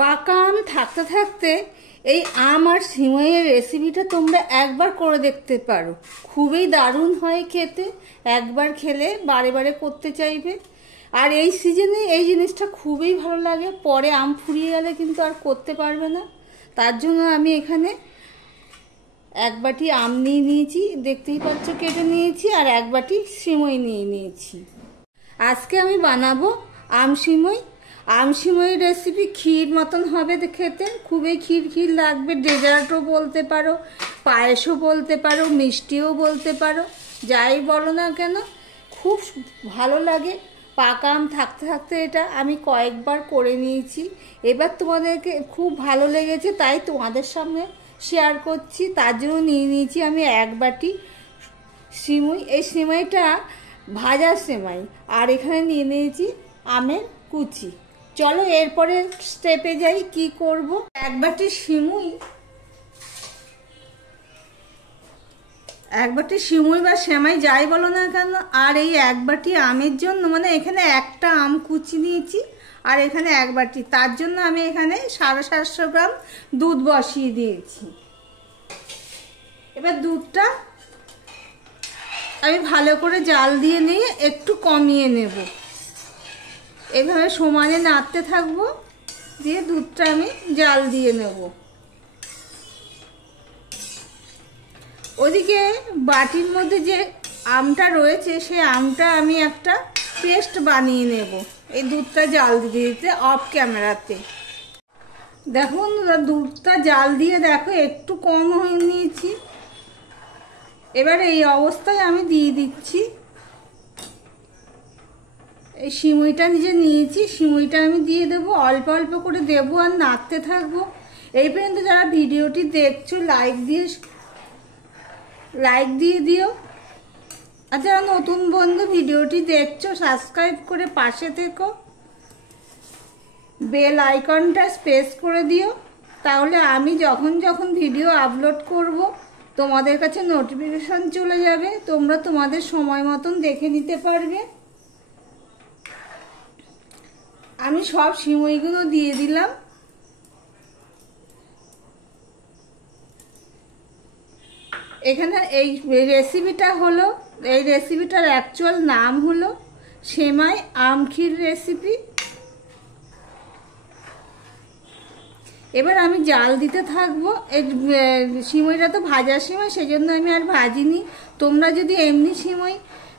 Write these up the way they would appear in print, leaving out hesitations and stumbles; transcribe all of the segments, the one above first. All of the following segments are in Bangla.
পাকা আম থাকতে থাকতে এই আম আর সিমইয়ের রেসিপিটা তোমরা একবার করে দেখতে পারো। খুবই দারুণ হয় খেতে, একবার খেলে বারে বারে করতে চাইবে। আর এই সিজনে এই জিনিসটা খুবই ভালো লাগে, পরে আম ফুরিয়ে গেলে কিন্তু আর করতে পারবে না। তার জন্য আমি এখানে এক বাটি আম নিয়ে নিয়েছি, দেখতেই পাচ্ছ কেটে নিয়েছি, আর এক বাটি সিমই নিয়ে নিয়েছি। আজকে আমি বানাবো আম সিমই। আম সিমই রেসিপি ক্ষীর মতন হবে খেতে, খুবই ক্ষীর ক্ষীর লাগবে। ডেজার্টও বলতে পারো, পায়েসও বলতে পারো, মিষ্টিও বলতে পারো, যাই বলো না কেন খুব ভালো লাগে। পাকা আম থাকতে থাকতে এটা আমি কয়েকবার করে নিয়েছি, এবার তোমাদেরকে খুব ভালো লেগেছে তাই তোমাদের সামনে শেয়ার করছি। তার জন্য নিয়ে নিয়েছি আমি এক বাটি সিমই। এই সিমাইটা ভাজা সিমাই, আর এখানে নিয়ে নিয়েছি আমের কুচি। চলো এরপরে স্টেপে যাই কি করব। এক বাটি সিমুই বা সেমাই যাই বলো না কেন, আর এই এক বাটি আমের জন্য মানে এখানে একটা আম কুচি নিয়েছি আর এখানে এক বাটি, তার জন্য আমি এখানে 750 গ্রাম দুধ বসিয়ে দিয়েছি। এবার দুধটা আমি ভালো করে জাল দিয়ে নিয়ে একটু কমিয়ে নেব। এভাবে সমানে নাড়তে থাকবো, দিয়ে দুধটা আমি জাল দিয়ে নেব। ওদিকে বাটির মধ্যে যে আমটা রয়েছে সেই আমটা আমি একটা পেস্ট বানিয়ে নেব এই দুধটা জাল দিতে দিতে অফ ক্যামেরাতে। দেখো বন্ধুরা, দুধটা জাল দিয়ে দেখো একটু কম হয়ে নিয়েছি। এবার এই অবস্থায় আমি দিয়ে দিচ্ছি এই সিমইটা নিজে নিয়েছি, সিমইটা আমি দিয়ে দেবো, অল্প অল্প করে দেবো আর নাড়তে থাকবো। এই পর্যন্ত যারা ভিডিওটি দেখছো লাইক দিয়ে দিও, আর যারা নতুন বন্ধু ভিডিওটি দেখছো সাবস্ক্রাইব করে পাশে থেকো, বেল আইকনটা প্রেস করে দিও, তাহলে আমি যখন যখন ভিডিও আপলোড করব তোমাদের কাছে নোটিফিকেশন চলে যাবে, তোমরা তোমাদের সময় মতন দেখে নিতে পারবে। আমি সব সিমইগুলো দিয়ে দিলাম। এখানে এই রেসিপিটার অ্যাকচুয়াল নাম হলো সেমাই আম ক্ষীর রেসিপি। এবার আমি জাল দিতে থাকবো। এই সিমইটা তো ভাজা সিমই, সেজন্য আমি আর ভাজিনি। তোমরা যদি এমনি সিমই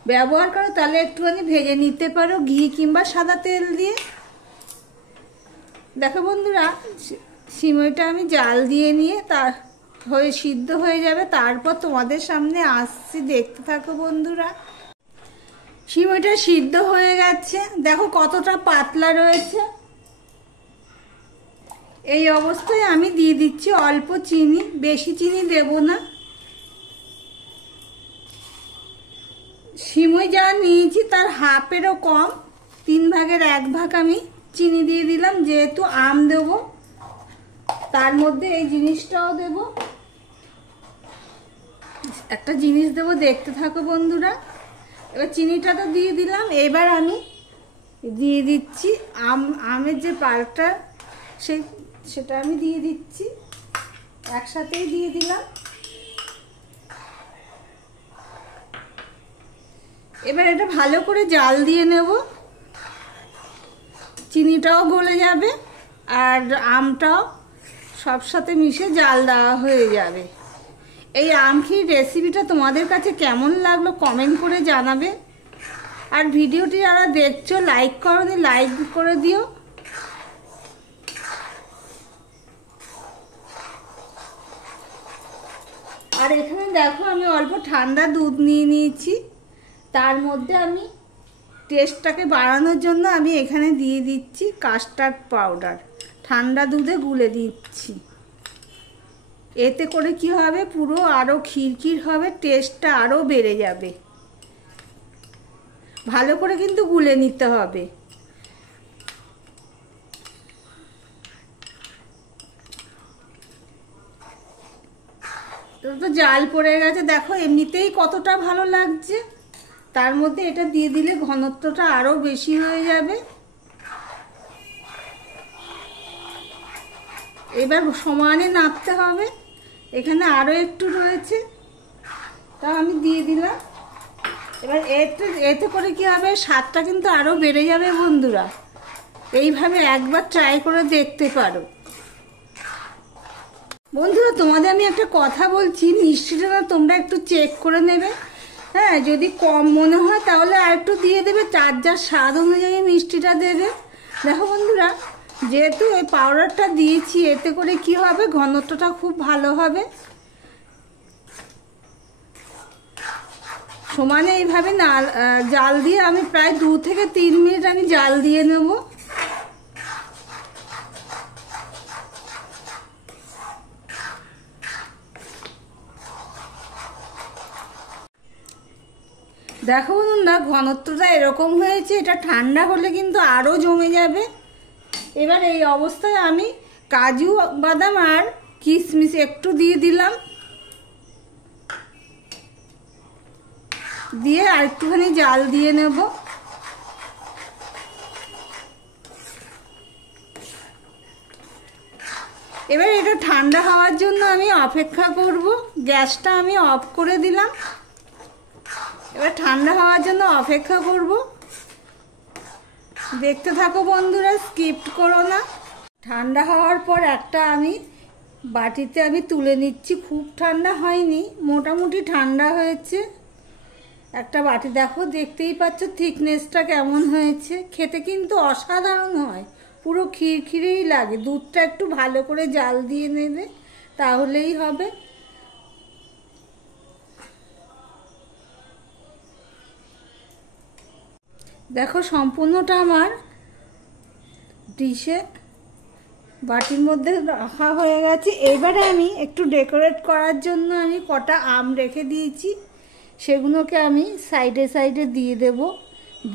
ব্যবহার করো তাহলে একটুখানি ভেজে নিতে পারো ঘি কিংবা সাদা তেল দিয়ে। দেখো বন্ধুরা, সিমইটা আমি জাল দিয়ে নিয়ে সিদ্ধ হয়ে যাবে, তারপর তোমাদের সামনে আসছি, দেখতে থাকো বন্ধুরা। সিমইটা সিদ্ধ হয়ে গেছে, দেখো কতটা পাতলা রয়েছে। এই অবস্থায় আমি দিয়ে দিচ্ছি অল্প চিনি, বেশি চিনি দেব না। সিমই যা নিয়েছি তার হাফেরও কম, 3 ভাগের 1 ভাগ আমি চিনি দিয়ে দিলাম। যেহেতু আম দেব তার মধ্যে এই জিনিসটাও দেব, একটা জিনিস দেব, দেখতে থাকো বন্ধুরা। এবার চিনিটা তো দিয়ে দিলাম, এবার আমি দিয়ে দিচ্ছি আমের যে পাল্পটা সেটা আমি দিয়ে দিচ্ছি, একসাথেই দিয়ে দিলাম। এবার এটা ভালো করে জাল দিয়ে নেব, চিনিটাও গলে যাবে আর আমটাও সব সাথে মিশে জাল দেওয়া হয়ে যাবে। এই আম ক্ষীর রেসিপিটা তোমাদের কাছে কেমন লাগলো কমেন্ট করে জানাবে। আর ভিডিওটি যারা দেখছো লাইক করোনি লাইক করে দিও। আর এখানে দেখো আমি অল্প ঠান্ডা দুধ নিয়ে নিয়েছি, তার মধ্যে আমি টেস্টটাকে বাড়ানোর জন্য আমি এখানে দিয়ে দিচ্ছি কাস্টার্ড পাউডার, ঠান্ডা দুধে গুলে দিচ্ছি। এতে করে কি হবে, পুরো আরও ক্ষীর ক্ষীর হবে, টেস্টটা আরও বেড়ে যাবে। ভালো করে কিন্তু গুলে নিতে হবে। তো জাল পড়ে গেছে, দেখো এমনিতেই কতটা ভালো লাগছে, তার মধ্যে এটা দিয়ে দিলে ঘনত্বটা আরও বেশি হয়ে যাবে। এবার সমানে নাড়তে হবে। এখানে আরও একটু রয়েছে, তা আমি দিয়ে দিলাম। এবার এতে করে কি হবে, স্বাদটা কিন্তু আরও বেড়ে যাবে বন্ধুরা। এইভাবে একবার ট্রাই করে দেখতে পারো বন্ধুরা। তোমাদের আমি একটা কথা বলছি, মিষ্টিটা না তোমরা একটু চেক করে নেবে। হ্যাঁ, যদি কম মনে হয় তাহলে আর একটু দিয়ে দেবে, যার যার স্বাদ অনুযায়ী মিষ্টিটা দেবে। দেখো বন্ধুরা, যেহেতু এই পাউডারটা দিয়েছি, এতে করে কি হবে, ঘনত্বটা খুব ভালো হবে। সমানে এইভাবে জাল দিয়ে আমি প্রায় 2 থেকে 3 মিনিট আমি জাল দিয়ে নেব। দেখো বন্ধুরা, ঘনত্বটা এরকম হয়েছে। এটা ঠান্ডা হলে কিন্তু আরও জমে যাবে। এবার এই অবস্থায় আমি কাজু বাদাম আর কিশমিশ একটু দিয়ে দিলাম, দিয়ে আর একটুখানি জাল দিয়ে নেব। এবার এটা ঠান্ডা হওয়ার জন্য আমি অপেক্ষা করব। গ্যাসটা আমি অফ করে দিলাম। এবার ঠান্ডা হওয়ার জন্য অপেক্ষা করব। দেখতে থাকো বন্ধুরা, স্কিপ করো না। ঠান্ডা হওয়ার পর একটা আমি বাটিতে আমি তুলে নিচ্ছি। খুব ঠান্ডা হয়নি, মোটামুটি ঠান্ডা হয়েছে। একটা বাটি দেখো, দেখতেই পাচ্ছ থিকনেসটা কেমন হয়েছে। খেতে কিন্তু অসাধারণ হয়, পুরো খিরখিরেই লাগে। দুধটা একটু ভালো করে জাল দিয়ে নেবে, তাহলেই হবে। দেখো সম্পূর্ণটা আমার ডিশে বাটির মধ্যে রাখা হয়ে গেছে। এবারে আমি একটু ডেকোরেট করার জন্য আমি কটা আম রেখে দিয়েছি, সেগুলোকে আমি সাইডে সাইডে দিয়ে দেব,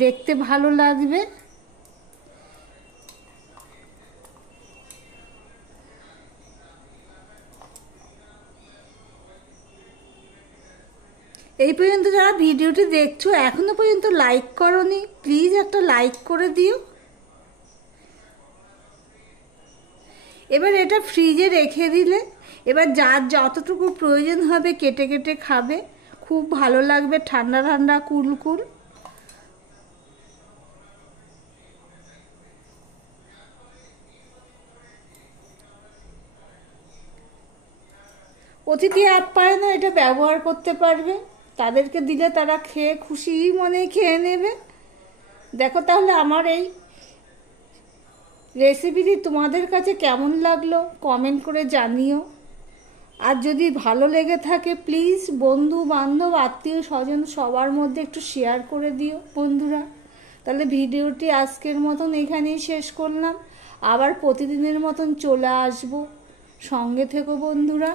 দেখতে ভালো লাগবে। এই পর্যন্ত যারা ভিডিওটি দেখছো এখনো পর্যন্ত লাইক করোনি, প্লিজ একটা লাইক করে দিও। এবার এটা ফ্রিজে রেখে দিলে এবার যার যতটুকু প্রয়োজন হবে কেটে কেটে খাবে, খুব ভালো লাগবে। ঠান্ডা ঠান্ডা কুলকুল। অতিথি আপ্যায়নে এটা ব্যবহার করতে পারবে, তাদেরকে দিলে তারা খেয়ে খুশি মনে খেয়ে নেবে। দেখো তাহলে আমার এই রেসিপিটি তোমাদের কাছে কেমন লাগলো কমেন্ট করে জানিও। আর যদি ভালো লেগে থাকে প্লিজ বন্ধু বান্ধব আত্মীয় স্বজন সবার মধ্যে একটু শেয়ার করে দিও বন্ধুরা। তাহলে ভিডিওটি আজকের মতন এখানেই শেষ করলাম। আবার প্রতিদিনের মতন চলে আসবো, সঙ্গে থেকো বন্ধুরা।